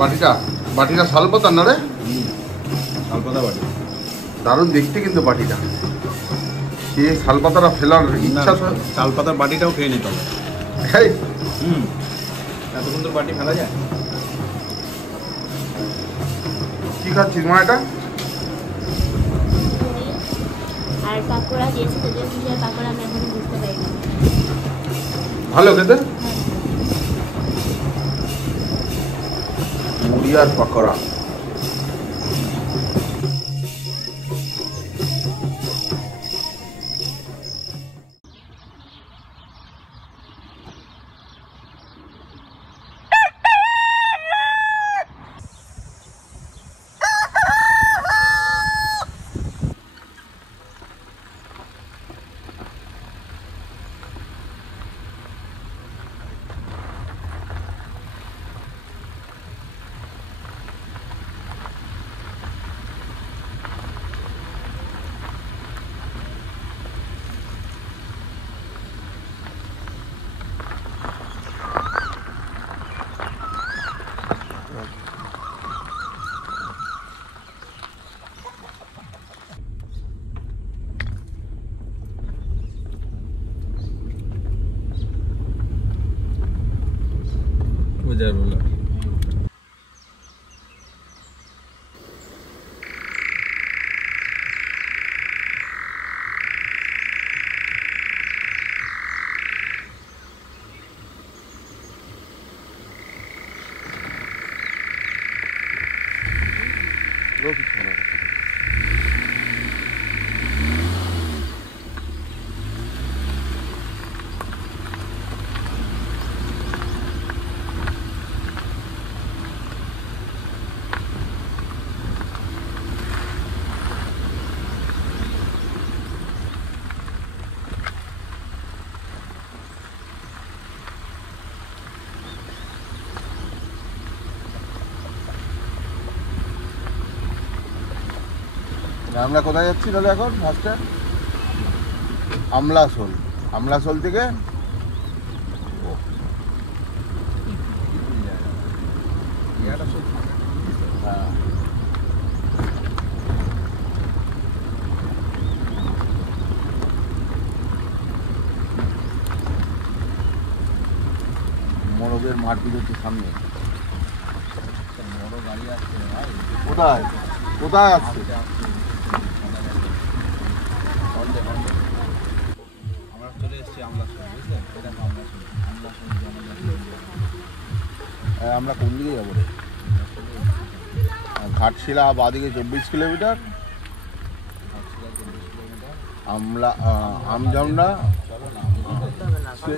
বাটিটা শালপাতার না রে? শালপাতা বাটি, দারুণ দেখতে কিন্তু বাটিটা। সে শালপাতাটা ফেলার ইচ্ছা। শালপাতার বাটিটাও খেয়ে নিতে হবে। এত সুন্দর বাটি ফেলা যায়? কি খাচ্ছিস মা এটা? আর পাকোড়া দিয়েছে, যদিও কিসের পাকোড়া আমি এখনো বুঝতে পারি না। ভালো খেতে। মুড়ি আর পাকোড়া। রোলার আমরা কোথায় যাচ্ছি তাহলে এখন? ফার্স্টে আমলাশোল। আমলাশোল থেকে মোরগের মারপিট হচ্ছে সামনে। বড় গাড়ি আসছে ভাই। কোথায় কোথায় আসছে? আমরা চলে এসেছি আমলাশোল, বুঝলেন? এটা আমলাশোল। আমরা কোন দিকে যাবো রে? ঘাটশিলা বাদিকে 24 কিলোমিটার, আমলা আমঝর্ণা,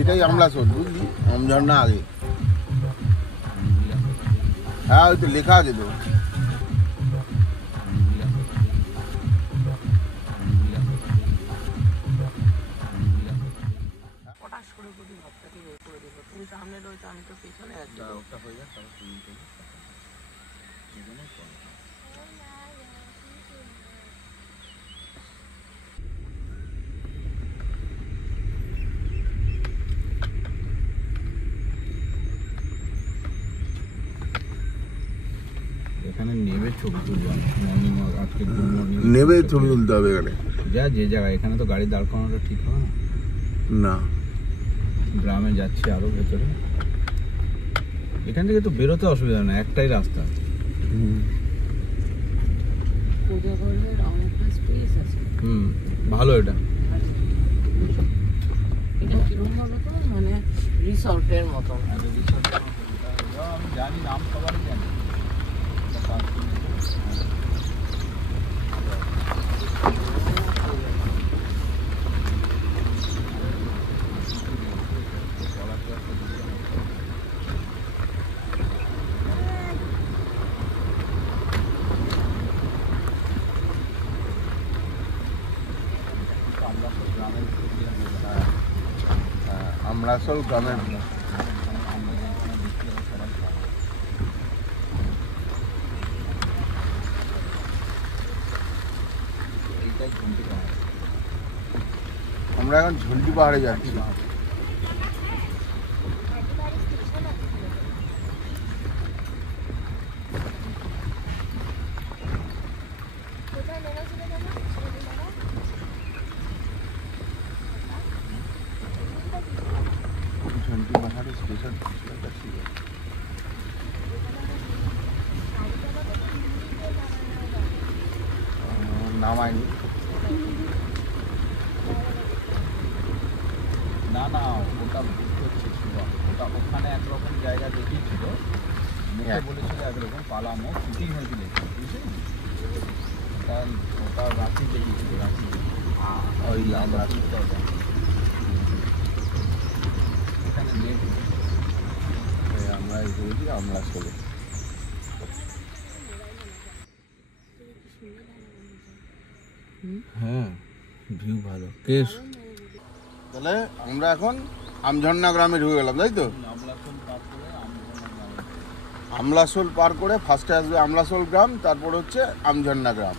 এটাই আমলাশোল বুঝলি? আমঝর্ণা আগে। হ্যাঁ ওই তো লেখা আছে তো। এখানে নেবে ছবি তুলবেন, মর্নিং ওয়াক আজকে গুড মর্নিং নেবে ছবি তুলতে হবে এখানে। যা যে জায়গায়, এখানে তো গাড়ি দাঁড় করানোটা ঠিক হবে না। না, গ্রামে যাচ্ছি আরো ভেতরে, এখান থেকে তো বেরোতে অসুবিধা না, একটাই রাস্তা। ভালো এটা। মানে রিসর্টের মতো। আমি জানি, নাম সবারই জানি। আমলাশোল গ্রামের আমরা এখন ঝুলটি পাহাড়ে যাচ্ছি। নামায়নি না না, ওটা হচ্ছে ওটা ওখানে একরকম জায়গা দেখিয়েছিল, মুখে বলেছিল একরকম পালামো শুটিং হয়েছিল বুঝলেন, ওটা রাঁচি দেখিয়েছিল, রাঁচি ওই আমরা এখানে নেই, আমরা এই বলছি আমরা চলে। হ্যাঁ ভিউ ভালো কেস। তাহলে আমরা এখন আমঝর্ণা গ্রামে ঢুকে গেলাম, তাই তো? আমলাসোল পার করে ফার্স্টে আসবে আমলাসোল গ্রাম, তারপর হচ্ছে আমঝর্ণা গ্রাম।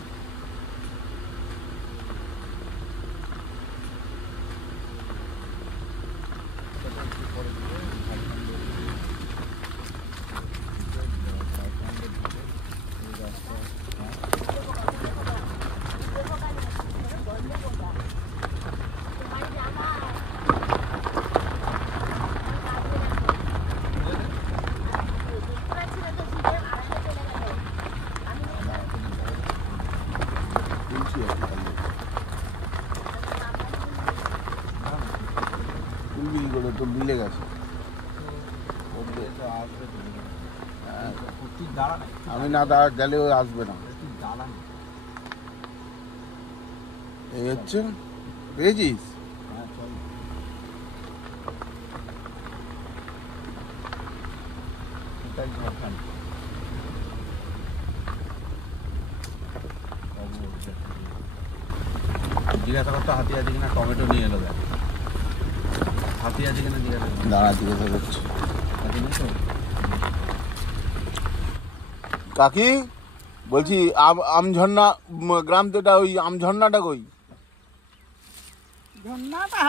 তো মিলে গেছে, আমি না গেলে ও আসবে না। এই হচ্ছে পেয়েছিস, জিজ্ঞাসা করতে হাতি আছে কিনা, টমেটো নিয়ে এলো দেখ, হাতি আছে কিনা জিজ্ঞাসা দাঁড়া জিজ্ঞাসা করছি। হাতি নেই তো? কাকি বলছি আমঝর্ণা গ্রাম তো, এটা ওই আমঝর্ণাটা কই? ঝর্ণাটা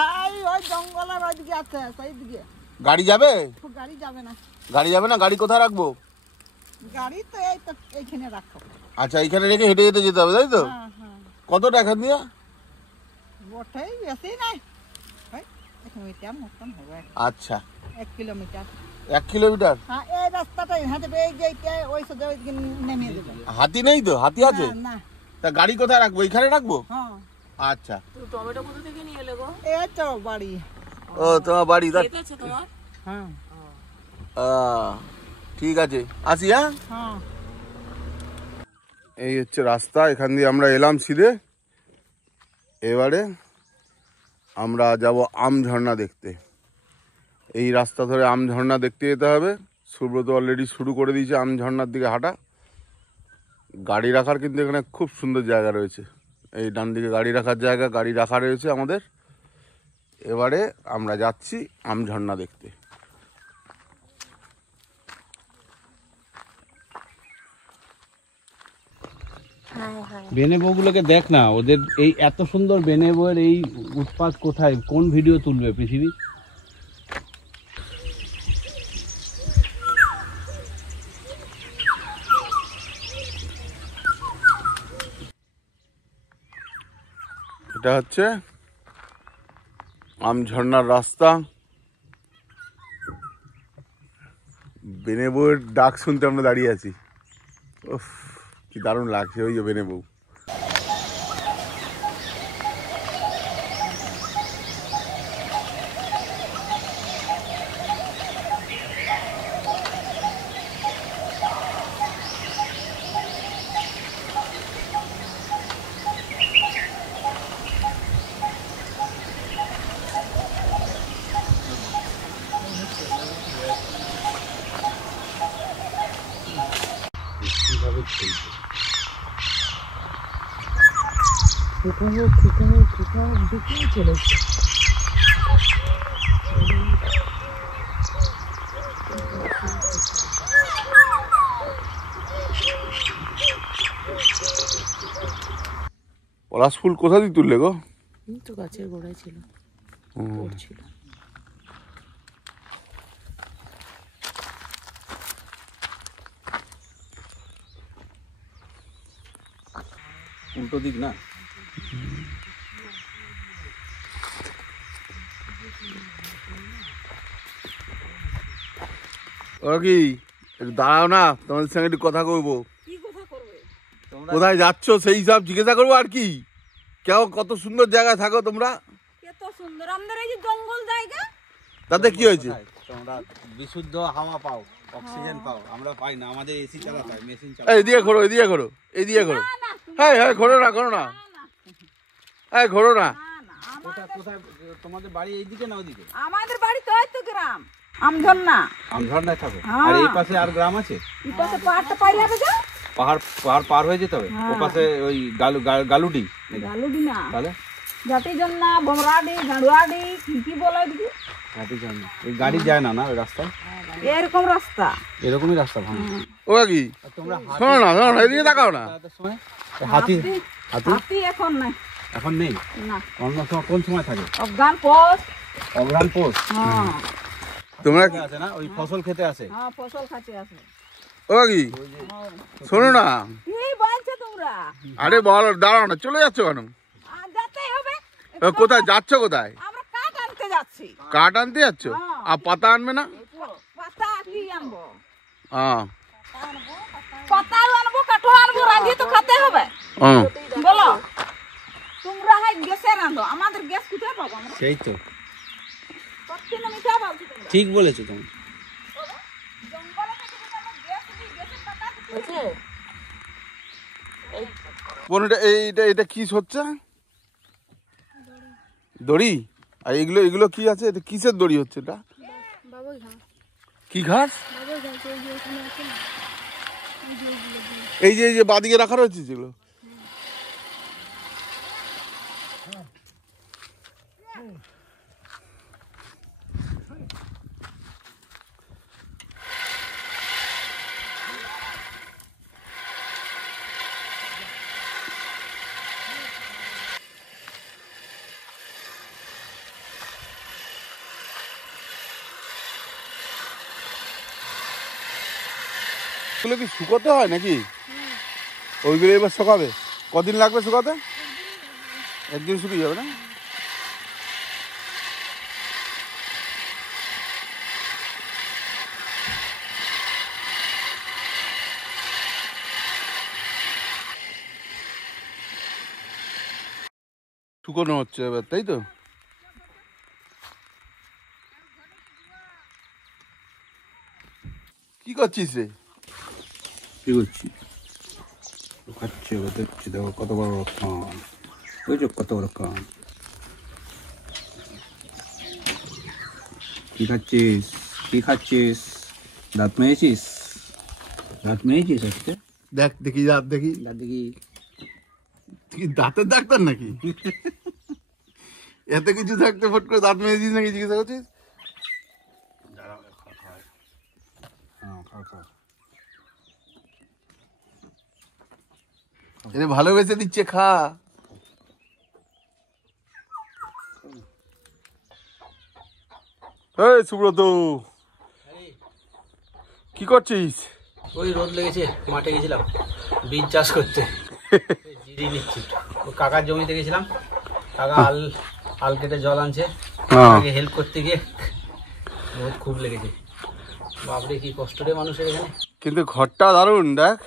ওই জঙ্গলের ওইদিকে আছে, সেই দিকে। গাড়ি যাবে? গাড়ি যাবে না। গাড়ি যাবে না? গাড়ি কোথায় রাখবো? গাড়ি তো এই তো এইখানে রাখো। আচ্ছা, এইখানে রেখে হেঁটে হেঁটে যেতে হবে, তাই তো? হ্যাঁ হ্যাঁ, কতটা এখান দিয়ে? বটেই, বেশি নাই, 1 কিলোমিটার মতন হবে। আচ্ছা, 1 কিলোমিটার। 1 কিলোমিটার? হ্যাঁ, এই রাস্তাটাই হাঁটবে, এই যে ওই সোজা ওইদিকে নেমে দেবে। হাতি নেই তো? হাতি আছে? না। তা গাড়ি কোথায় রাখবো? এইখানে রাখবো? হ্যাঁ। আচ্ছা, টমেটো কোথা থেকে নিয়ে এলে গো? এই তো বাড়ি। ও তোমার বাড়ি? খেতে আছে তোমার? হ্যাঁ ঠিক আছে, আসি। হ্যাঁ, হ্যাঁ। এই হচ্ছে রাস্তা, এখান দিয়ে আমরা এলাম সিধে। এবারে আমরা যাব আমঝর্ণা দেখতে। এই রাস্তা ধরে আমঝর্ণা দেখতে যেতে হবে। সুব্রত অলরেডি শুরু করে দিয়েছে আমঝর্ণার দিকে হাঁটা। গাড়ি রাখার কিন্তু এখানে খুব সুন্দর জায়গা রয়েছে। এই ডান দিকে গাড়ি রাখার জায়গা, গাড়ি রাখা রয়েছে আমাদের। এবারে আমরা যাচ্ছি আমঝর্ণা দেখতে। বেনে বউগুলোকে দেখ না, ওদের এই এত সুন্দর বেনে বউয়ের এই উৎপাত কোথায়, কোন ভিডিও তুলবে পৃথিবী? এটা হচ্ছে আমঝর্ণার রাস্তা। বেনে বউয়ের ডাক শুনতে আমরা দাঁড়িয়ে আছি। উফ, কি দারুণ লাগছে, ওই যে বেনে বউ। পলাশ ফুল কোথা দিয়ে তুললে গো? তো গাছের গোড়ায় ছিল, পড়ছিল। উল্টো দিক না? ও কি একটু দাঁড়াও না, তোমাদের সঙ্গে একটু কথা করবো। কি কথা করবে? তোমরা কোথায় যাচ্ছ সেই সব জিজ্ঞাসা করবো আর কি। কেউ কত সুন্দর জায়গায় থাকো তোমরা, কত সুন্দর আমাদের এই যে জঙ্গল জায়গা। তাতে কি হয়েছে? কোথায়? তোমরা বিশুদ্ধ হাওয়া পাও, অক্সিজেন পাও, আমরা পাই না। আমাদের এসি চালাতে হয়, মেশিন এই চালাতে দিয়ে ঘোরো, এদিকে ঘোরো, এইদিকে ঘোরো। হ্যাঁ হ্যাঁ, ঘোরো না, ঘোরো না, হ্যাঁ ঘোরো না। কোথায় কোথায় তোমাদের বাড়ি এইদিকে না ওইদিকে? আমাদের বাড়ি তো হয়তো গ্রাম আমঝর্ণা। আমঝর্ণায় থাকো? হ্যাঁ। আর এই পাশে আর গ্রাম আছে? এই পাশে পাহাড়টা পাই যাবে যা। পাহাড় পাহাড় পার হয়ে যেতে হবে? ও পাশে ওই গালুডি গালুডি না, তাহলে জাতি জন্না, ভমরাডি, গাড়ুয়াডি, কি বলে দিদি? হাতি যান না, ওই গাড়ি যায় না না ওই রাস্তায়? এরকম রাস্তা। এরকমই রাস্তা ভাঙা। ও কি আর তোমরা শোনো না, শোনো না, এদিকে তাকাও না। হাতির সময় হাতি হাতি হাতি এখন নাই। এখন নেই? না, অন্য সময় কোন সময় থাকে? অজ্ঞান পোষ। অগ্রাণ পোষ হ্যাঁ তোমরা আছে না, ওই ফসল খেতে আসে। হ্যাঁ, ফসল খাতে আছে। ও কি শোনো না, কি বলছো তোমরা? আরে বল, দাঁড়াও না, চলে যাচ্ছ কেন? আর যেতেই হবে। ও, কোথায় যাচ্ছ কোথায়? আমরা কাঠ আনতে যাচ্ছি। কাঠ আনতে যাচ্ছ? আর পাতা আনবে না? পাতা কি আনবো? হ্যাঁ পাতাও আনবো, কাঠও আনবো, রাঁধিয়ে তো খেতে হবে। হ্যাঁ। বলো, তোমরা হয় গ্যাসে রাঁধো, আমাদের গ্যাস কোথায় পাবো আমরা? সেই তো সত্যি না মিথ্যা বলছো তোমরা? ঠিক বলেছো তুমি। জঙ্গলে থেকে যদি আমরা গ্যাস দিই, গ্যাসের টাকা দিতে হয়েছে? বোনটা এইটা এটা কি হচ্ছে? দড়ি? আর এগুলো এগুলো কি আছে? এটা কিসের দড়ি হচ্ছে এটা? বাবুই ঘাস, কি ঘাস? বাবুই ঘাস, ওই যে ওখানে আছে না, এই যে বাদিকে রাখা রয়েছে যেগুলো। ওগুলো কি শুকোতে হয় নাকি? ওইগুলো এবার শুকাবে? কদিন লাগবে শুকাতে? একদিন শুকিয়ে যাবে না? শুকোনো হচ্ছে এবার, তাই তো? কি করছিস রে? কি করছি? খাচ্ছে, দেখছি, দেখো কত বড় বড় কান, বুঝছো কত বড় কান। কি খাচ্ছিস? কি খাচ্ছিস? দাঁত মেয়েছিস? দাঁত মেয়েছিস আজকে? দেখ দেখি, দাঁত দেখি। দাঁত দেখি। তুই কি দাঁতের ডাক্তার নাকি? এত কিছু থাকতে ফট করে দাঁত মেরেছিস নাকি জিজ্ঞাসা করছিস? হ্যাঁ, খা খা। এটা ভালোবেসে দিচ্ছে, খা। এই সুব্রত, কি করছিস? ওই রোদ লেগেছে, মাঠে গেছিলাম বীজ চাষ করতে। জিরিয়ে নিচ্ছি। ও কাকার জমিতে গেছিলাম, কাকা আল কেটে জল আনছে, হেল্প করতে গিয়ে রোদ খুব লেগেছে। বাপরে কি কষ্ট রে মানুষের এখানে। কিন্তু ঘরটা দারুণ, দেখ।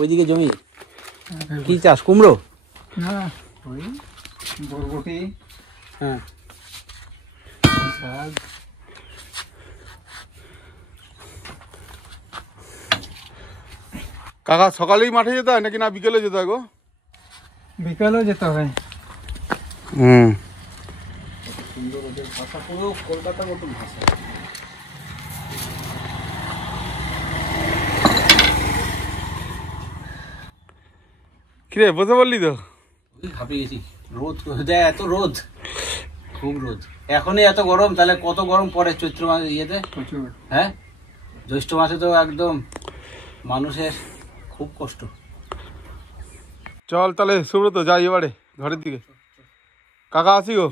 ওইদিকে জমি কি চাষ? কুমড়ো? হ্যাঁ, ওই বরবটি, হ্যাঁ, শাক। কাকা সকালেই মাঠে যেতে হয় নাকি না বিকেলে যেতে হয় গো? বিকালেও যেতে হয়। হুম। সুন্দর, ওদের ভাষা পুরো কলকাতার মতন ভাষা। কিরে, বসে বললি তো? ওই হাঁপিয়ে গেছি। রোদ দেয়, এত রোদ, খুব রোদ। এখনই এত গরম, তাহলে কত গরম পরে চৈত্র মাসে ইয়েতে? প্রচুর। হ্যাঁ, জ্যৈষ্ঠ মাসে তো একদম মানুষের খুব কষ্ট। চল তাহলে সুব্রত, যাই এবারে ঘরের দিকে। কাকা আসি গো।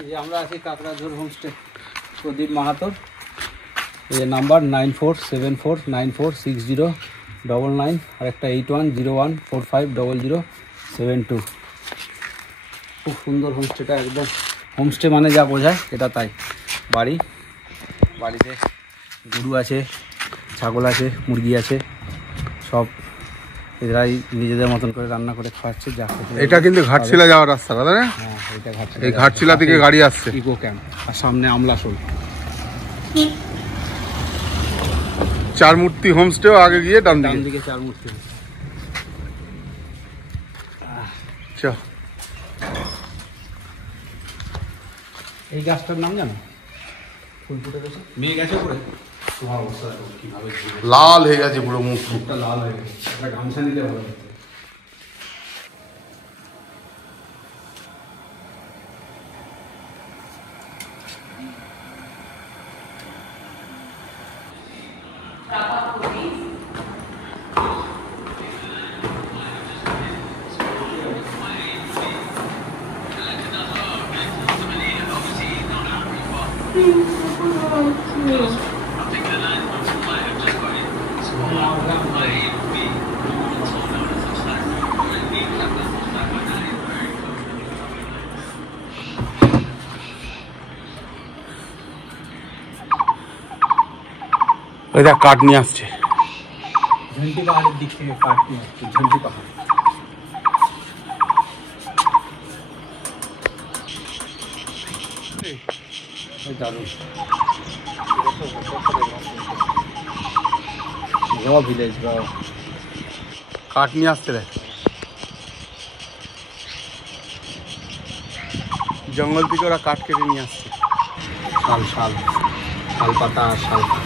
এই যে আমরা আছি কাকড়াঝোর হোমস্টে, প্রদীপ মাহাতোর। এই যে নাম্বার 9474946099, আর একটা 8101450072। খুব সুন্দর হোমস্টেটা, একদম হোমস্টে মানে যা বোঝায় এটা তাই। বাড়িতে গরু আছে, ছাগল আছে, মুরগি আছে, সব এরাই নিজেদের মতন করে রান্না করে খাওয়াচ্ছে। যা এটা কিন্তু ঘাটশিলা যাওয়ার রাস্তা, তাই না? হ্যাঁ, এটা ঘাটশিলা। এই ঘাটশিলা থেকে গাড়ি আসছে। ইকো ক্যাম্প, আর সামনে আমলাশোল। চার মূর্তি হোমস্টেও আগে গিয়ে ডান ডান দিকে। দিকে 4 মূর্তি। চ এই গাছটার নাম জানো? ফুল ফুটে গেছে, মেয়ে গেছে উপরে। তোমার অবস্থা দেখো কিভাবে লাল হয়ে গেছে পুরো মুখ। মুখটা লাল হয়ে গেছে, একটা গামছা নিতে ভালো লাগবে। এটা কাঠ নিয়ে আসছে। ঝন্টি পাহাড়ের দিক থেকে কাঠ নিয়ে আসছে, ঝন্টি পাহাড়। দারুণ র ভিলেজ, কাঠ নিয়ে আসছে রে, জঙ্গল থেকে ওরা কাঠ কেটে নিয়ে আসছে। শাল পাতা আর শাল কাঠ।